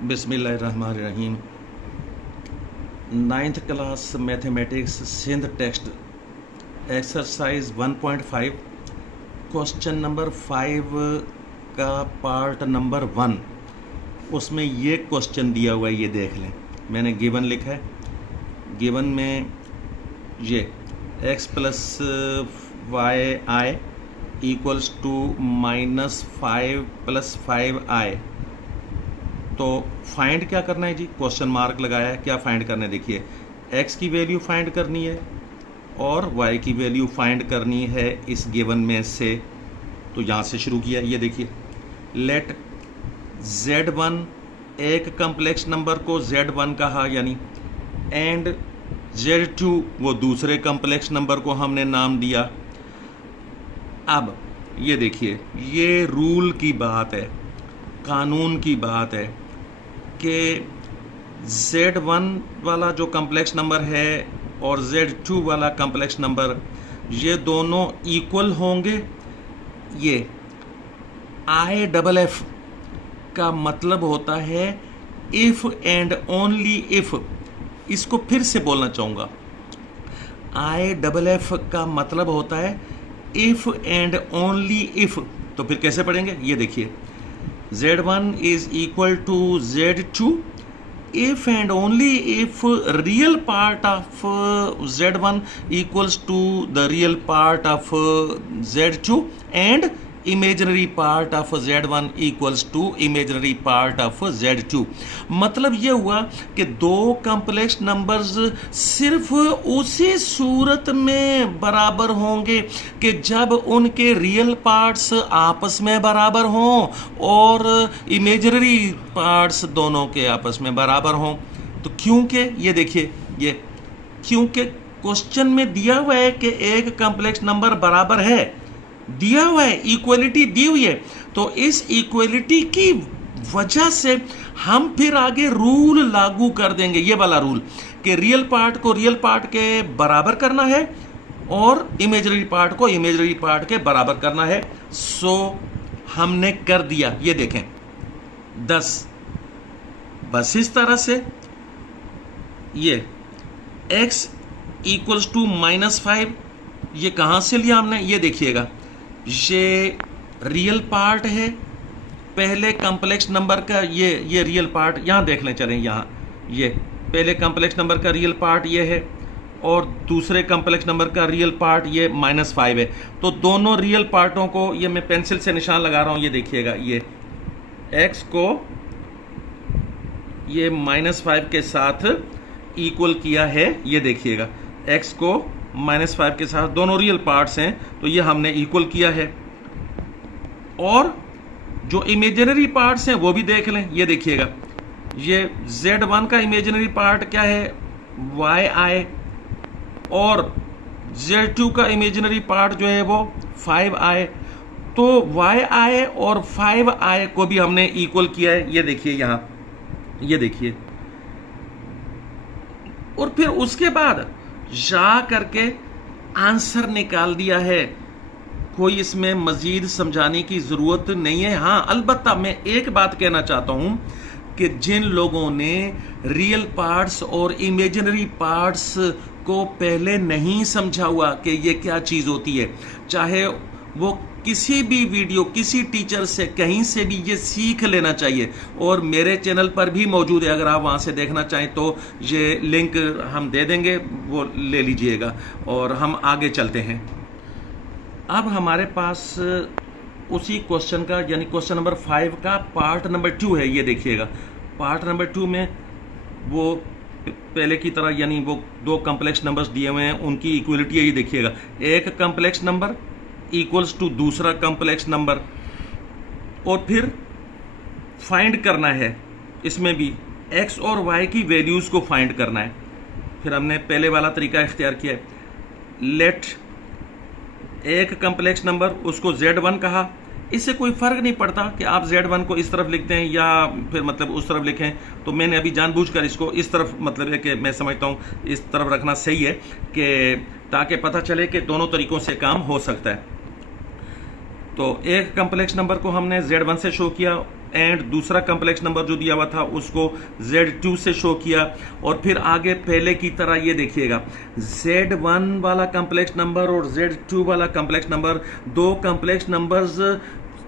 बिस्मिल्लाहिर्रहमानिर्रहीम। Ninth class mathematics Sindh text exercise 1.5 question number 5 का part number 1। उसमें ये क्वेश्चन दिया हुआ है, ये देख लें। मैंने गिवन लिखा है। गिवन में ये x plus Y I equals to -5 + 5i। तो फाइंड क्या करना है जी? क्वेश्चन मार्क लगाया है। क्या फाइंड करना है? देखिए, x की वैल्यू फाइंड करनी है और y की वैल्यू फाइंड करनी है इस गिवन में से। तो यहाँ से शुरू किया। ये देखिए, लेट z1 एक कम्प्लेक्स नंबर को z1 कहा यानी, एंड z2 वो दूसरे कम्प्लेक्स नंबर को हमने नाम दिया। अब ये देखिए, ये रूल की बात है, कानून की बात है कि z1 वाला जो कम्प्लेक्स नंबर है और z2 वाला कम्प्लेक्स नंबर, ये दोनों इक्वल होंगे। ये IFF का मतलब होता है इफ़ एंड ओनली इफ़। इसको फिर से बोलना चाहूँगा, IFF का मतलब होता है इफ़ एंड ओनली इफ़। तो फिर कैसे पढ़ेंगे? ये देखिए, z1 is equal to z2 if and only if real part of z1 equals to the real part of z2 and imaginary part of z1 equals to imaginary part of z2। मतलब ये हुआ कि दो complex numbers सिर्फ उसी सूरत में बराबर होंगे कि जब उनके रियल पार्ट्स आपस में बराबर हों और इमेजिनरी पार्ट्स दोनों के आपस में बराबर हों। तो क्योंकि ये देखिए, ये क्योंकि क्वेश्चन में दिया हुआ है कि एक कम्प्लेक्स नंबर बराबर है, दिया हुआ है, इक्वलिटी दी हुई है। तो इस इक्वलिटी की वजह से हम फिर आगे रूल लागू कर देंगे, ये वाला रूल कि रियल पार्ट को रियल पार्ट के बराबर करना है और इमेजिनरी पार्ट को इमेजिनरी पार्ट के बराबर करना है। सो हमने कर दिया। ये देखें 10, बस इस तरह से ये x इक्वल्स टू -5, ये कहाँ से लिया हमने? ये देखिएगा, ये रियल पार्ट है पहले कम्प्लेक्स नंबर का। ये रियल पार्ट यहाँ देख लें, चलें यहाँ, ये पहले कम्प्लेक्स नंबर का रियल पार्ट ये है और दूसरे कम्प्लेक्स नंबर का रियल पार्ट ये -5 है। तो दोनों रियल पार्टों को, ये मैं पेंसिल से निशान लगा रहा हूँ, ये देखिएगा, ये x को ये -5 के साथ इक्वल किया है। ये देखिएगा, x को -5 के साथ, दोनों रियल पार्ट्स हैं तो ये हमने इक्वल किया है। और जो इमेजिनरी पार्ट्स हैं वो भी देख लें। ये देखिएगा, ये z1 का इमेजिनरी पार्ट क्या है? yi, और z2 का इमेजिनरी पार्ट जो है वो 5i। तो yi और 5i को भी हमने इक्वल किया है। ये देखिए यहाँ, ये देखिए, और फिर उसके बाद जा करके आंसर निकाल दिया है। कोई इसमें मजीद समझाने की ज़रूरत नहीं है। हाँ, अलबत्ता मैं एक बात कहना चाहता हूँ कि जिन लोगों ने रियल पार्ट्स और इमेजिनरी पार्ट्स को पहले नहीं समझा हुआ कि ये क्या चीज़ होती है, चाहे वो किसी भी वीडियो, किसी टीचर से, कहीं से भी ये सीख लेना चाहिए। और मेरे चैनल पर भी मौजूद है, अगर आप वहाँ से देखना चाहें तो ये लिंक हम दे देंगे, वो ले लीजिएगा। और हम आगे चलते हैं। अब हमारे पास उसी क्वेश्चन का, यानी क्वेश्चन नंबर 5 का पार्ट नंबर 2 है। ये देखिएगा, पार्ट नंबर 2 में वो पहले की तरह, यानी वो दो कम्प्लेक्स नंबर्स दिए हुए हैं, उनकी इक्वलिटी है। ये देखिएगा, एक कम्प्लेक्स नंबर इक्वल्स टू दूसरा कम्प्लेक्स नंबर, और फिर फाइंड करना है इसमें भी x और y की वैल्यूज़ को फाइंड करना है। फिर हमने पहले वाला तरीका इख्तियार किया है, लेट एक कम्प्लेक्स नंबर, उसको z1 कहा। इससे कोई फ़र्क नहीं पड़ता कि आप z1 को इस तरफ लिखते हैं या फिर मतलब उस तरफ लिखें। तो मैंने अभी जानबूझकर इसको इस तरफ, मतलब है कि मैं समझता हूँ इस तरफ रखना सही है, कि ताकि पता चले कि दोनों तरीक़ों से काम हो सकता है। तो एक कम्प्लेक्स नंबर को हमने z1 से शो किया एंड दूसरा कम्प्लेक्स नंबर जो दिया हुआ था उसको Z2 से शो किया, और फिर आगे पहले की तरह ये देखिएगा Z1 वाला कम्प्लेक्स नंबर और Z2 वाला कम्प्लेक्स नंबर, दो कम्प्लेक्स नंबर्स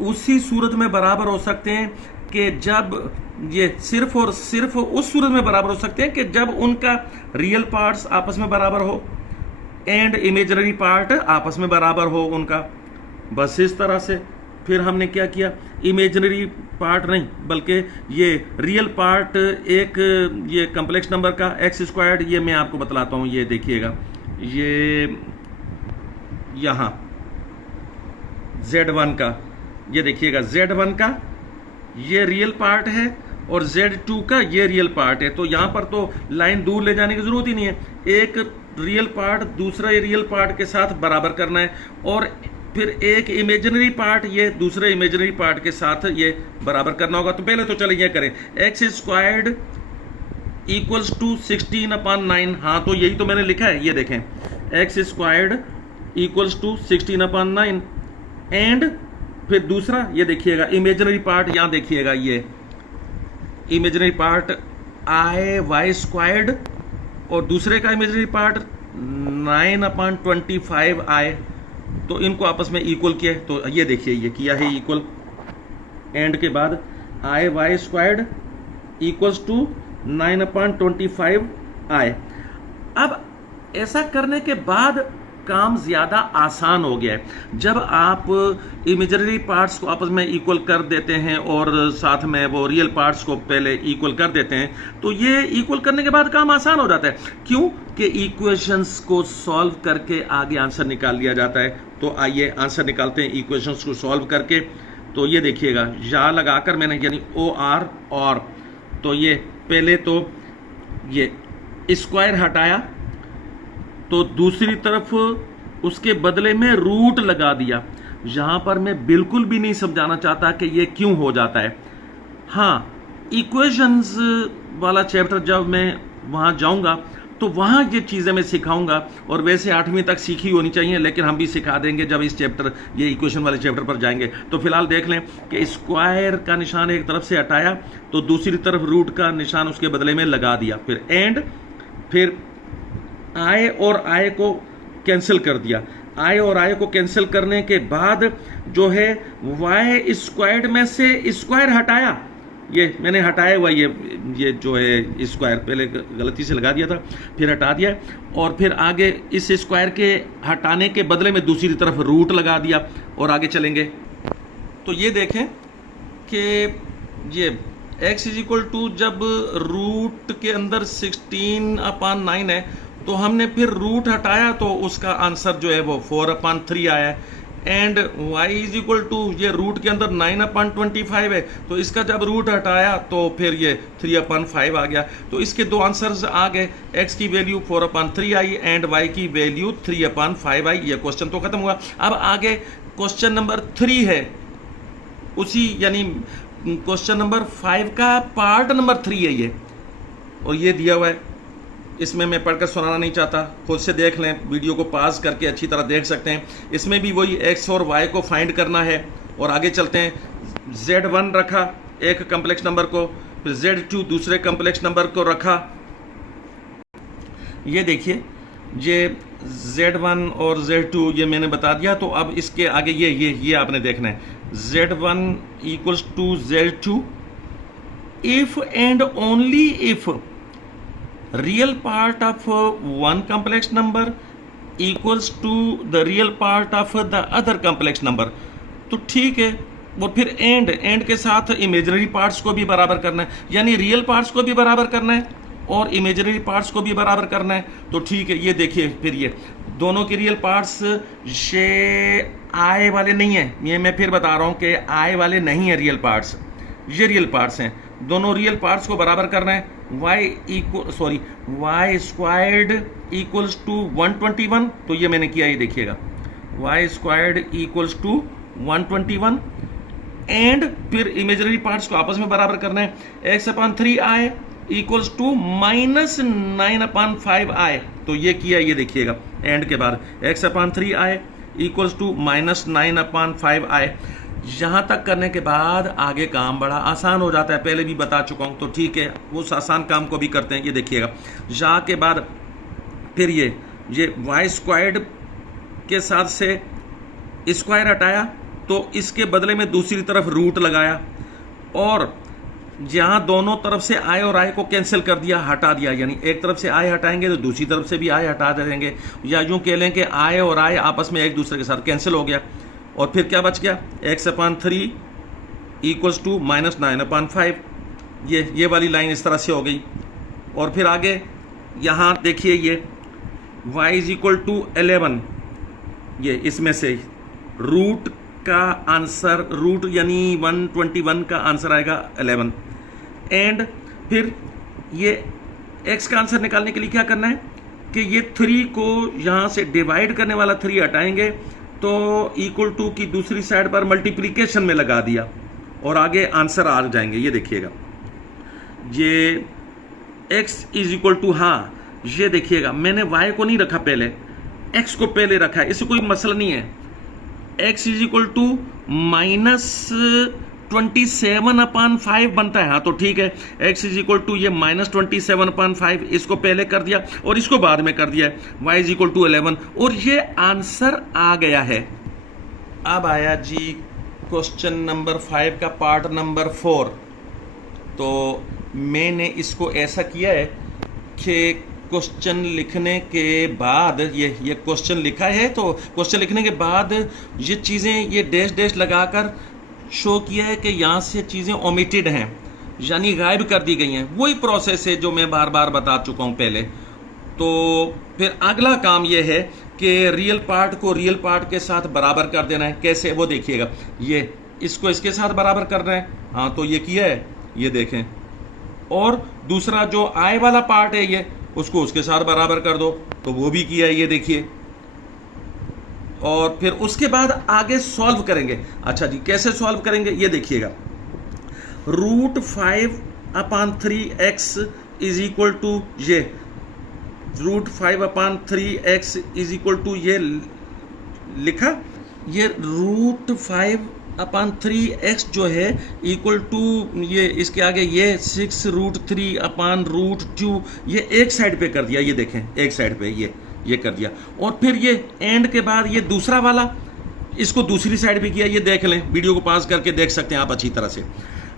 उसी सूरत में बराबर हो सकते हैं कि जब ये सिर्फ और सिर्फ उस सूरत में बराबर हो सकते हैं कि जब उनका रियल पार्ट्स आपस में बराबर हो एंड इमेजिनरी पार्ट आपस में बराबर हो उनका। बस इस तरह से फिर हमने क्या किया, इमेजिनरी पार्ट नहीं बल्कि ये रियल पार्ट एक ये कम्प्लेक्स नंबर का एक्स स्क्वायर्ड, ये मैं आपको बतलाता हूँ, ये देखिएगा, ये यहाँ Z1 का, ये देखिएगा Z1 का ये रियल पार्ट है और Z2 का ये रियल पार्ट है। तो यहां पर तो लाइन दूर ले जाने की जरूरत ही नहीं है, एक रियल पार्ट दूसरा रियल पार्ट के साथ बराबर करना है, और फिर एक इमेजिनरी पार्ट ये दूसरे इमेजिनरी पार्ट के साथ ये बराबर करना होगा। तो पहले तो चलिए ये करें, एक्स स्क्वायर्ड इक्वल्स टू 16/9। हाँ तो यही तो मैंने लिखा है, ये देखें, X squared equals to 16/9 and फिर दूसरा ये देखिएगा इमेजिनरी पार्ट, यहां देखिएगा ये इमेजिनरी पार्ट IY स्क्वायर्ड और दूसरे का इमेजिनरी पार्ट 9/25I। तो इनको आपस में इक्वल किया, तो ये देखिए ये किया है इक्वल, एंड के बाद IY squared equals to 9/25I। अब ऐसा करने के बाद काम ज्यादा आसान हो गया है। जब आप इमेजिनरी पार्ट्स को आपस में इक्वल कर देते हैं और साथ में वो रियल पार्ट्स को पहले इक्वल कर देते हैं, तो ये इक्वल करने के बाद काम आसान हो जाता है। क्यों कि इक्वेशंस को सॉल्व करके आगे आंसर निकाल लिया जाता है। तो आइए आंसर निकालते हैं इक्वेशंस को सॉल्व करके। तो ये देखिएगा या लगाकर मैंने यानी OR और, तो ये पहले तो ये स्क्वायर हटाया तो दूसरी तरफ उसके बदले में रूट लगा दिया। यहां पर मैं बिल्कुल भी नहीं समझाना चाहता कि ये क्यों हो जाता है। हाँ, इक्वेशंस वाला चैप्टर जब मैं वहां जाऊंगा तो वहां ये चीजें मैं सिखाऊंगा, और वैसे 8वीं तक सीखी होनी चाहिए, लेकिन हम भी सिखा देंगे जब इस चैप्टर ये इक्वेशन वाले चैप्टर पर जाएंगे। तो फिलहाल देख लें कि स्क्वायर का निशान एक तरफ से हटाया तो दूसरी तरफ रूट का निशान उसके बदले में लगा दिया, फिर एंड, फिर I और I को कैंसिल कर दिया। I और I को कैंसिल करने के बाद जो है Y स्क्वायर्ड में से स्क्वायर हटाया, ये मैंने हटाया हुआ ये जो है स्क्वायर पहले गलती से लगा दिया था, फिर हटा दिया, और फिर आगे इस स्क्वायर के हटाने के बदले में दूसरी तरफ रूट लगा दिया और आगे चलेंगे। तो ये देखें कि ये x इज इक्वल टू जब रूट के अंदर 16/9 है तो हमने फिर रूट हटाया तो उसका आंसर जो है वो 4/3 आया है, and y is equal to ये रूट के अंदर 9/25 है तो इसका जब रूट हटाया तो फिर ये 3/5 आ गया। तो इसके दो आंसर्स आ गए, x की वैल्यू 4/3 आई एंड y की वैल्यू 3/5 आई। ये क्वेश्चन तो खत्म हुआ। अब आगे क्वेश्चन नंबर 3 है, उसी यानी क्वेश्चन नंबर 5 का पार्ट नंबर 3 है ये, और ये दिया हुआ है। इसमें मैं पढ़कर सुनाना नहीं चाहता, खुद से देख लें, वीडियो को पास करके अच्छी तरह देख सकते हैं। इसमें भी वही x और y को फाइंड करना है, और आगे चलते हैं। Z1 रखा एक कम्प्लेक्स नंबर को, फिर Z2 दूसरे कम्प्लेक्स नंबर को रखा। ये देखिए ये Z1 और Z2 ये मैंने बता दिया। तो अब इसके आगे ये आपने देखना है, Z1 equals to Z2 if and only if real part of one complex number equals to the real part of the other complex number। तो ठीक है, और फिर एंड के साथ इमेजिनरी पार्ट्स को भी बराबर करना है, यानी रियल पार्ट्स को भी बराबर करना है और इमेजिनरी पार्ट्स को भी बराबर करना है। तो ठीक है, ये देखिए फिर ये दोनों के रियल पार्ट्स ये I वाले नहीं है, ये मैं फिर बता रहा हूँ कि I वाले नहीं है रियल पार्ट्स, ये रियल पार्ट्स हैं। दोनों रियल पार्ट्स को बराबर करना है। y स्क्वायर्ड इक्वल्स टू 121, तो ये मैंने किया, ये देखिएगा y squared equals to 121 and फिर इमेजिनरी पार्ट्स को आपस में बराबर करना है। x/3i इक्वल्स टू -9/5i, तो ये किया, ये देखिएगा एंड के बाद x/3i इक्वल्स टू -9/5i। यहाँ तक करने के बाद आगे काम बड़ा आसान हो जाता है, पहले भी बता चुका हूँ, तो ठीक है उस आसान काम को भी करते हैं। ये देखिएगा, यहाँ के बाद फिर ये वाई स्क्वायर्ड के साथ से स्क्वायर हटाया, तो इसके बदले में दूसरी तरफ रूट लगाया, और यहाँ दोनों तरफ से आई और आई को कैंसिल कर दिया, हटा दिया। यानी एक तरफ से आई हटाएंगे तो दूसरी तरफ से भी आई हटा देंगे, या यूँ कह लें कि आई और आई आपस में एक दूसरे के साथ कैंसिल हो गया। और फिर क्या बच गया, x/3 इक्वल्स टू -9/5। ये वाली लाइन इस तरह से हो गई। और फिर आगे यहाँ देखिए, ये y = 11, ये इसमें से रूट का आंसर, रूट यानी 121 का आंसर आएगा 11। एंड फिर ये x का आंसर निकालने के लिए क्या करना है कि ये 3 को यहाँ से डिवाइड करने वाला 3 हटाएंगे, तो इक्वल टू की दूसरी साइड पर मल्टीप्लिकेशन में लगा दिया और आगे आंसर आ जाएंगे। ये देखिएगा, ये x = हाँ, ये देखिएगा मैंने y को नहीं रखा पहले, x को पहले रखा है, इससे कोई मसला नहीं है। x = -27/5 बनता है, हाँ तो ठीक है, x = ये -27/5, इसको पहले कर दिया और इसको बाद में कर दिया, y = 11, और ये आंसर आ गया है। अब आया जी क्वेश्चन नंबर 5 का पार्ट नंबर 4। तो मैंने इसको ऐसा किया है कि क्वेश्चन लिखने के बाद ये क्वेश्चन लिखा है, तो क्वेश्चन लिखने के बाद ये चीज़ें ये डैश लगाकर शो किया है कि यहाँ से चीज़ें ओमिटेड हैं, यानी गायब कर दी गई हैं। वही प्रोसेस है जो मैं बार बार बता चुका हूँ पहले। तो फिर अगला काम ये है कि रियल पार्ट को रियल पार्ट के साथ बराबर कर देना है। कैसे, वो देखिएगा, ये इसको इसके साथ बराबर कर रहे हैं, हाँ तो ये किया है, ये देखें। और दूसरा जो आई वाला पार्ट है ये, उसको उसके साथ बराबर कर दो, तो वो भी किया है, ये देखिए। और फिर उसके बाद आगे सॉल्व करेंगे। अच्छा जी, कैसे सॉल्व करेंगे ये देखिएगा, √5/3x = ये √5/3x = ये लिखा, ये √5/3x जो है इक्वल टू ये इसके आगे ये 6√3/√2, ये एक साइड पे कर दिया, ये देखें एक साइड पे ये कर दिया। और फिर ये एंड के बाद ये दूसरा वाला, इसको दूसरी साइड पे किया, ये देख लें, वीडियो को पास करके देख सकते हैं आप अच्छी तरह से।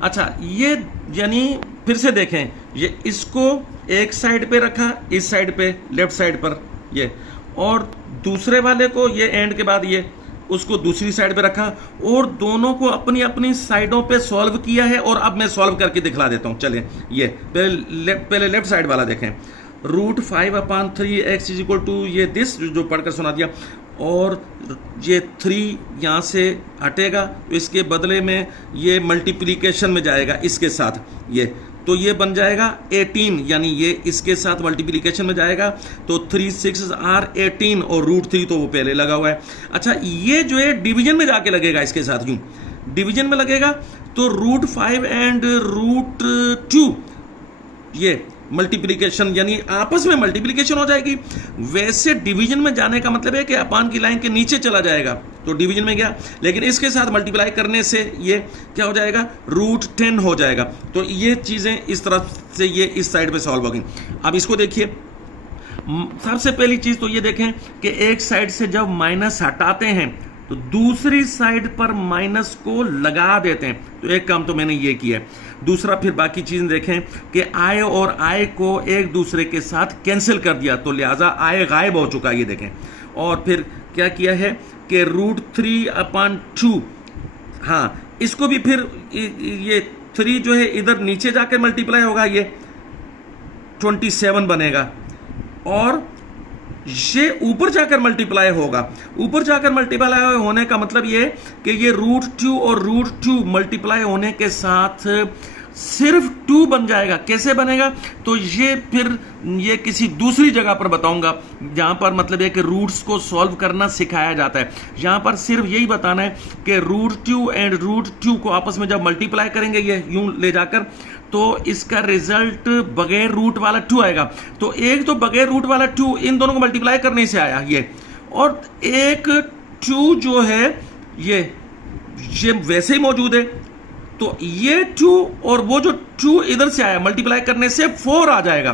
अच्छा, ये यानी फिर से देखें, ये इसको एक साइड पे रखा, इस साइड पे लेफ्ट साइड पर ये, और दूसरे वाले को ये एंड के बाद ये उसको दूसरी साइड पे रखा, और दोनों को अपनी अपनी साइडों पे सॉल्व किया है। और अब मैं सॉल्व करके दिखला देता हूं। चलें, ये पहले लेफ्ट साइड वाला देखें, √5/3x = ये दिस जो पढ़कर सुना दिया, और ये 3 यहाँ से हटेगा तो इसके बदले में ये मल्टीप्लिकेशन में जाएगा इसके साथ, ये तो ये बन जाएगा 18, यानी ये इसके साथ मल्टीप्लिकेशन में जाएगा, तो 3 6 are 18, और √3 तो वो पहले लगा हुआ है। अच्छा, ये जो है डिवीजन में जाके लगेगा, इसके साथ यूं डिवीजन में लगेगा, तो √5 एंड √2 ये मल्टीप्लिकेशन, यानी आपस में मल्टीप्लिकेशन हो जाएगी। वैसे डिवीजन में जाने का मतलब है कि अपान की लाइन के नीचे चला जाएगा, तो डिवीजन में गया, लेकिन इसके साथ मल्टीप्लाई करने से ये क्या हो जाएगा, √10 हो जाएगा। तो ये चीज़ें इस तरह से ये इस साइड पे सॉल्व हो गई। अब इसको देखिए, सबसे पहली चीज़ तो ये देखें कि एक साइड से जब माइनस हटाते हैं तो दूसरी साइड पर माइनस को लगा देते हैं, तो एक काम तो मैंने ये किया है। दूसरा, फिर बाकी चीज़ देखें कि आई और आई को एक दूसरे के साथ कैंसिल कर दिया, तो लिहाजा आई गायब हो चुका है, ये देखें। और फिर क्या किया है कि √3/2, हाँ इसको भी फिर ये 3 जो है इधर नीचे जाकर मल्टीप्लाई होगा, ये 27 बनेगा, और ये ऊपर जाकर मल्टीप्लाई होगा। ऊपर जाकर मल्टीप्लाई होने का मतलब ये कि ये √2 और √2 मल्टीप्लाई होने के साथ सिर्फ 2 बन जाएगा। कैसे बनेगा, तो ये फिर ये किसी दूसरी जगह पर बताऊंगा, जहां पर मतलब है कि रूट्स को सॉल्व करना सिखाया जाता है। यहां पर सिर्फ यही बताना है कि √2 एंड √2 को आपस में जब मल्टीप्लाई करेंगे ये यूं ले जाकर, तो इसका रिजल्ट बगैर रूट वाला 2 आएगा। तो एक तो बगैर रूट वाला 2 इन दोनों को मल्टीप्लाई करने से आया ये, और एक 2 जो है ये ये वैसे ही मौजूद है, तो ये 2 और वो जो 2 इधर से आया मल्टीप्लाई करने से 4 आ जाएगा।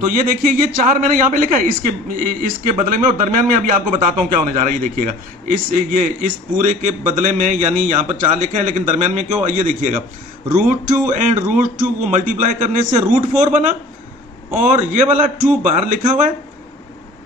तो ये देखिए, ये 4 मैंने यहां पे लिखा है इसके बदले में, और दरमियान में अभी आपको बताता हूं क्या होने जा रहा है। ये देखिएगा, इस पूरे के बदले में, यानी यहां पर 4 लिखे हैं लेकिन दरमियान में क्यों, ये देखिएगा √2 एंड √2 को मल्टीप्लाई करने से √4 बना, और ये वाला 2 बाहर लिखा हुआ है,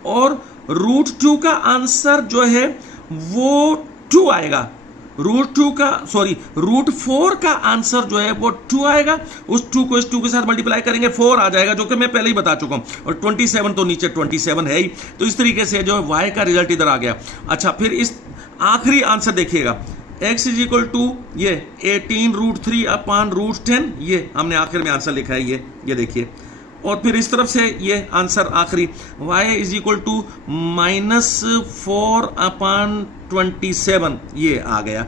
और √2 का आंसर जो है वो 2 आएगा। √4 का आंसर जो है वो 2 आएगा। उस 2 को इस 2 के साथ मल्टीप्लाई करेंगे 4 आ जाएगा, जो कि मैं पहले ही बता चुका हूं। और 27 तो नीचे 27 है ही, तो इस तरीके से जो है y का रिजल्ट इधर आ गया। अच्छा, फिर इस आखिरी आंसर देखिएगा, x इज इक्वल टू ये 18√3/√10, ये हमने आखिर में आंसर लिखा है, ये देखिए। और फिर इस तरफ से ये आंसर आखिरी y इज इक्वल टू -4/27, ये आ गया।